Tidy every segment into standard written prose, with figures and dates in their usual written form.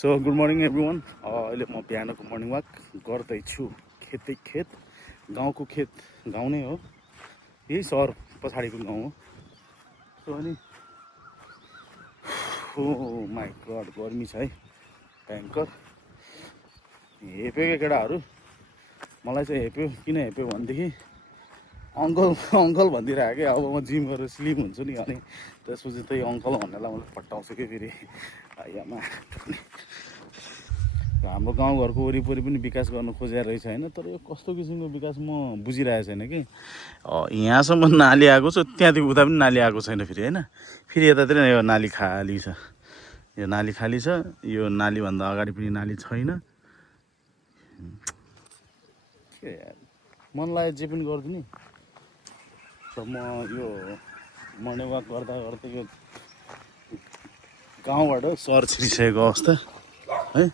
So good morning everyone. अहिले म बिहानको मर्निङ वाक गर्दैछु। खेत गाउँको खेत, गाउँ नै हो, यही सहर पछाडिको गाउँ हो। सो अनि हो माई गड गर्मी छ है भयङ्कर। हेप्यो क्या केटाहरू, मलाई चाहिँ हेप्यो। किन हेप्यो भनेदेखि अङ्कल भनिदिरहेको कि अब म जिम गरेर स्लिम हुन्छु नि, अनि त्यसपछि त्यही अङ्कल भन्नेलाई मैले पट्टाउँछु कि फेरि आइयामा। हाम्रो गाउँघरको वरिपरि पनि विकास गर्न खोजेर रहेछ होइन, तर यो कस्तो किसिमको विकास म बुझिरहेको छैन कि। यहाँसम्म नाली आएको छ, त्यहाँदेखि उता पनि नाली आएको छैन फेरि होइन। फेरि यतातिर यो नाली खाली छ, यो नाली खाली छ, यो नालीभन्दा अगाडि पनि नाली छैन। के यार, मन लाग्यो जे पनि गरिदिने। र म यो मर्निङ वाक गर्दा गर्दै यो गाउँबाट सहर छिरिसकेको अवस्था है।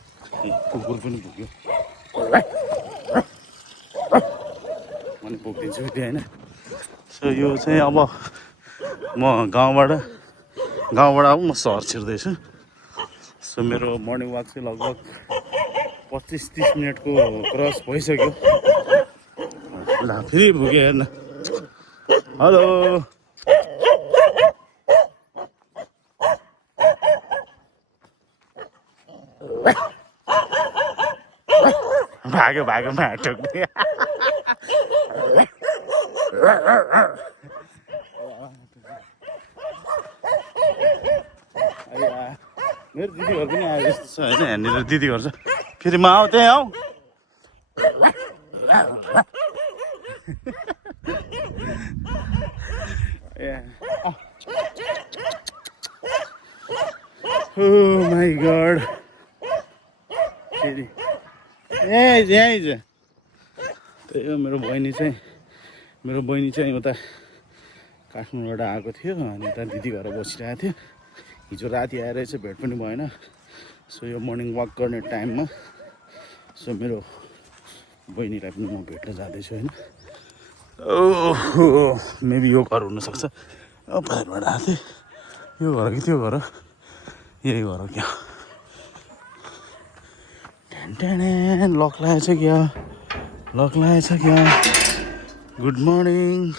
कुकुर पनि भुक्यो, अनि भोगिदिन्छु फेरि होइन। सो यो चाहिँ अब म गाउँबाट अब म सहर छिर्दैछु। सो मेरो मर्निङ वाक चाहिँ लगभग 25-30 मिनटको क्रस भइसक्यो। ल फेरि भुक्यो हेर्न। हेलो भाग्यो माटोक्ने। मेरो दिदीहरू पनि आए जस्तो छ होइन, यहाँनिर दिदीहरू छ। फेरि म आऊ त्यहीँ आऊ। Oh my god. फेरि यहीँ छ। त्यही हो, मेरो बहिनी चाहिँ उता काठमाडौँबाट आएको थियो, अनि उता दिदी घर बसिरहेको थियो। हिजो राति आएर चाहिँ भेट पनि भएन। सो यो मर्निङ वाक गर्ने टाइममा सो मेरो बहिनीलाई पनि म भेट्न जाँदैछु होइन। मेबी यो घर हुनसक्छ। बाहिरबाट आएको थिएँ, यो घर कि त्यो घर, यही घर हो क्या। लक लागेछ क्या। Good morning.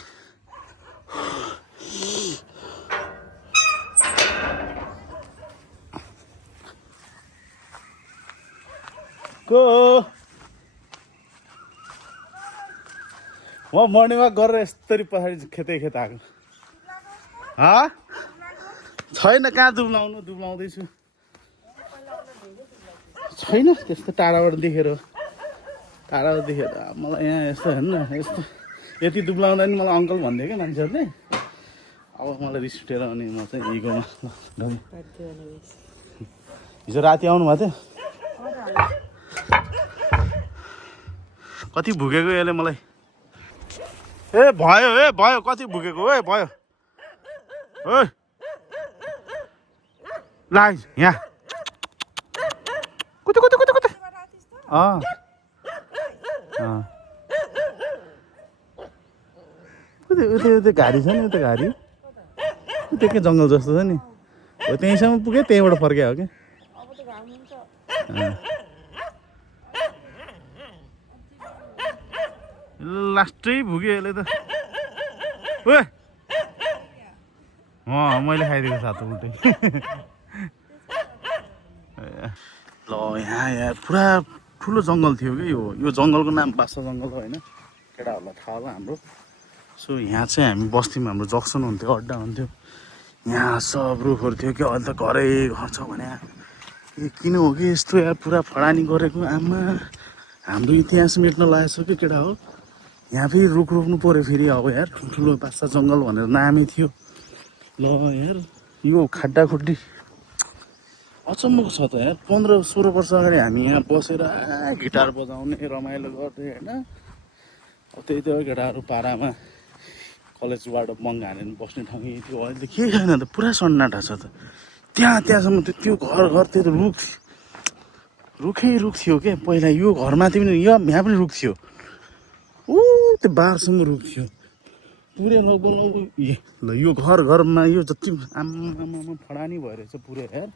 को म मर्निङ वाक गरेर यस्तरी पछाडि खेत आएको। छैन, कहाँ दुब्लाउँदैछु छैन। त्यस्तो टाढाबाट देखेर मलाई यहाँ यस्तो हेर्नु न, यस्तो यति दुब्लाउँदा नि मलाई अङ्कल भनिदियो क्या मान्छेहरूले। अब मलाई रिस उठेर अनि म चाहिँ इगोमा हिजो राति आउनु भएको थियो। कति भुकेको यसले मलाई। भयो कति भुकेको भयो। ला यहाँ कुतु उतै घारी छ नि, उतै घारी उतै के जङ्गल जस्तो छ नि, हो त्यहीँसम्म पुग्यो, त्यहीँबाट फर्क्या हो क्या। लास्टै भुग्यो यसले त। मैले खाइदिएको सातो उल्टै। ल यहाँ पुरा ठुलो जङ्गल थियो कि यो जङ्गलको नाम बासा जङ्गल हो होइन, केटाहरूलाई थाहा होला हाम्रो। सो यहाँ चाहिँ हामी बस्तीमा हाम्रो जक्सन हुन्थ्यो, अड्डा हुन्थ्यो। यहाँ सब रुखहरू थियो कि, अहिले त घर छ भने किन हो कि यस्तो यार, पुरा फडानी गरेको। आमा हाम्रो इतिहास मेट्न लागेछ कि केटा हो। यहाँ फेरि रुख रोप्नु पऱ्यो फेरि अब यार, ठुल्ठुलो बासा जङ्गल भनेर नामै थियो। ल यार यो खाड्डाखुड्डी अचम्मको छ त यार। 15-16 वर्ष अगाडि हामी यहाँ बसेर गिटार बजाउने, रमाइलो गर्दै होइन। अब त्यही त केटाहरू पारामा कलेजबाट बङ्ग हानेर बस्ने ठाउँ यही थियो। अहिले त केही छैन त, पुरा सन्नाटा छ त। त्यहाँसम्म त्यो घर त्यो त रुख थियो क्या पहिला। यो घरमाथि पनि यहाँ पनि रुख थियो, त्यो बारसम्म रुख थियो पुरै लगभग। ल यो घरमा यो जति आमा फडानी भइरहेछ पुरै यार,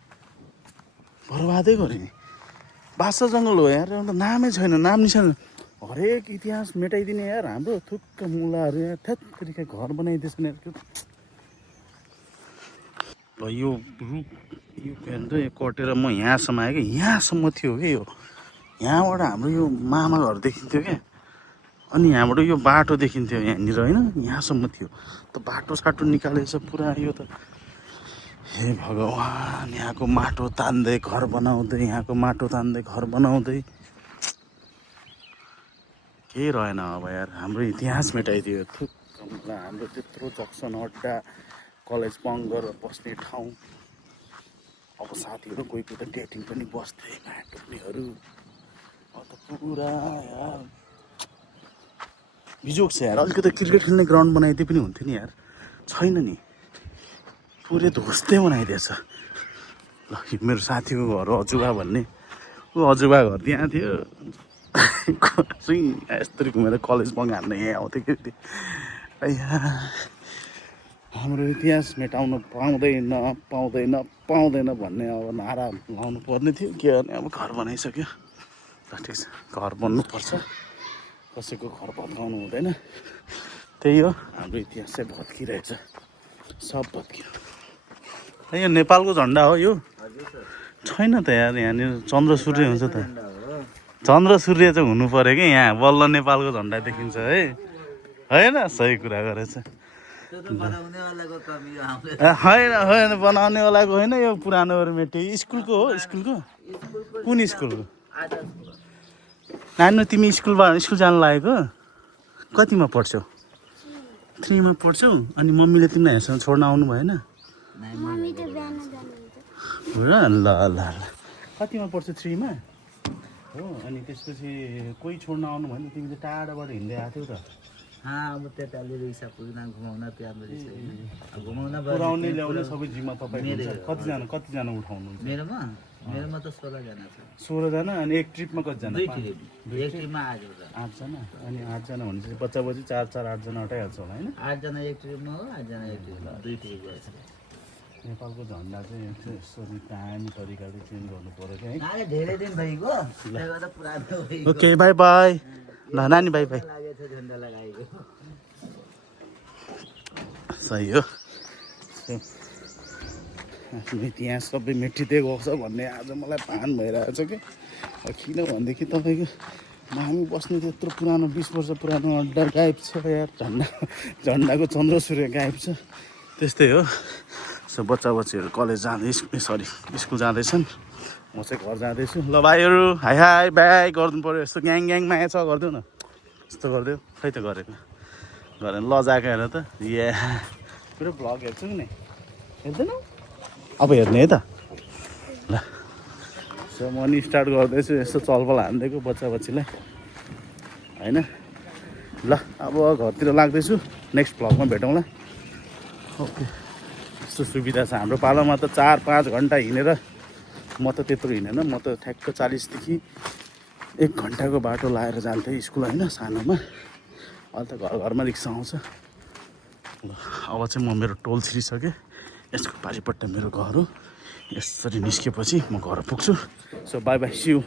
बर्बादै गऱ्यो नि। बासा जङ्गल हो यार, अन्त नामै छैन, नाम निशान हरेक इतिहास मेटाइदिने यार हाम्रो थुक्क मुलाहरू यार, थेत्रिका घर बनाइदिएछन् यार। ल यो रुख यो के भन्छ यो कटेर म यहाँसम्म आएँ कि यहाँसम्म थियो कि यो, यहाँबाट हाम्रो यो मामा घर देखिन्थ्यो क्या, अनि यहाँबाट यो बाटो देखिन्थ्यो यहाँनिर होइन, यहाँसम्म थियो। त बाटो साटो निकालेछ पुरा यो त। हे भगवान्, यहाँको माटो तान्दै घर बनाउँदै, यहाँको माटो तान्दै घर बनाउँदै केही रहेन अब यार, हाम्रो इतिहास मेटाइदियो। थुक्क हाम्रो त्यत्रो जक्सन अड्डा, कलेज बङ्क गरेर बस्ने ठाउँ। अब साथीहरू कोही कोही त डेटिङ पनि बस्थे, माया टुक्नेहरू। अब त पुरा यार बिजोग छ यार। अलिकति क्रिकेट खेल्ने ग्राउन्ड बनाइदिए पनि हुन्थ्यो नि यार, छैन नि, पुरै ध्वस्तै बनाइदिएछ। ल यो मेरो साथीको घर अजुबा भन्ने, ऊ अजुबा घर त्यहाँ थियो। यस्तरी घुमेर कलेज बङ्क हान्न यहाँ आउँथ्यो कि हाम्रो इतिहास मेटाउन पाउँदैन पाउँदैन पाउँदैन भन्ने अब नारा लाउनु पर्ने थियो के गर्ने। अब घर बनाइसक्यो, ल ठिक छ, घर बन्नुपर्छ, कसैको घर भत्काउनु हुँदैन। त्यही हो, हाम्रो इतिहास चाहिँ भत्किरहेछ, सब भत्कियो। यो नेपालको झन्डा हो यो? छैन त यार, यहाँनिर चन्द्र सूर्य हुन्छ त, चन्द्र सूर्य चाहिँ हुनु पऱ्यो कि यहाँ, बल्ल नेपालको झन्डा देखिन्छ है, होइन? सही कुरा गरेछ। होइन होइन बनाउनेवालाको होइन, यो पुरानोहरू मेट्यो। स्कुलको हो? स्कुलको कुन स्कुलको? नानी तिमी स्कुल जानु लागेको? कतिमा पढ्छौ? 3 मा पढ्छौ? अनि मम्मीले तिमीलाई हेर्छ छोड्न आउनु भएन? हो र, ल ल ल। कतिमा पढ्छौ? 3 मा हो। अनि त्यसपछि कोही छोड्न आउनु भएन? तिमी त टाढाबाट हिँड्दै आएको थियौ त। अब त्यता रिक्सा पुग्न घुमाउन त्यहाँ घुमाउन पुऱ्याउने ल्याउने सबै जिम्मा तपाईँ। कतिजना उठाउनुहुन्छ? मेरोमा त 16 जना छ। 16 जना। अनि एक ट्रिपमा कतिजना? एक ट्रिपमा 8 जना। अनि 8 जना भनेपछि बच्चा बच्ची 4 8 जना अटाइहाल्छ होला होइन? 8 जना एक ट्रिपमा हो, 8 जना एक ट्रिपमा, 2 ट्रिप गएछ। नेपालको झन्डा चाहिँ यसरी दामी तरिकाले चेन्ज गर्नु पऱ्यो कि है। धेरै दिन भइगयो, त्यसले गर्दा पुरानो भइगयो। Okay by by. ल नानी बाई बाई। लागेको छ झन्डा लगाएको। सही हो, आफ्नो इतिहास सबै मेटिँदै गएको छ भन्ने आज मलाई भान भइरहेको छ कि। किनभनेदेखि तपाईँको हामी बस्ने त्यत्रो पुरानो 20 वर्ष पुरानो अड्डा गायब छ यार, झन्डाको चन्द्र सूर्य गायब छ। त्यस्तै हो। सो बच्चा बच्चीहरू कलेज जाँदै स्कुल जाँदैछन्, म चाहिँ घर जाँदैछु। ल भाइहरू हाई हाई बाई गर्नु पऱ्यो, यस्तो ग्याङ ग्याङ माया छ गरिदेऊ न, यस्तो गरिदेऊ। खै त गरेको गरेर ल जाएको हेर त, या पुरै भ्लग हेर्छु नि, हेर्दैनौ? अब हेर्ने है त। ल सो म नि स्टार्ट गर्दैछु, यस्तो चलपल हानिदिएको बच्चा बच्चीलाई होइन। ल अब घरतिर लाग्दैछु, नेक्स्ट भ्लगमा भेटौँला। ओके, यस्तो सुविधा छ हाम्रो पालोमा त 4-5 घन्टा हिँडेर, म त त्यत्रो हिँडेन, म त ठ्याक्क 40 देखि 1 घन्टाको बाटो लाएर जान्थेँ स्कुल होइन सानोमा। अहिले त घरमा रिक्सा आउँछ। ल अब चाहिँ म मेरो टोल छिरिसकेँ, यसको पारिपट्टि मेरो घर हो। यसरी निस्केपछि म घर पुग्छु। So bye bye, see you.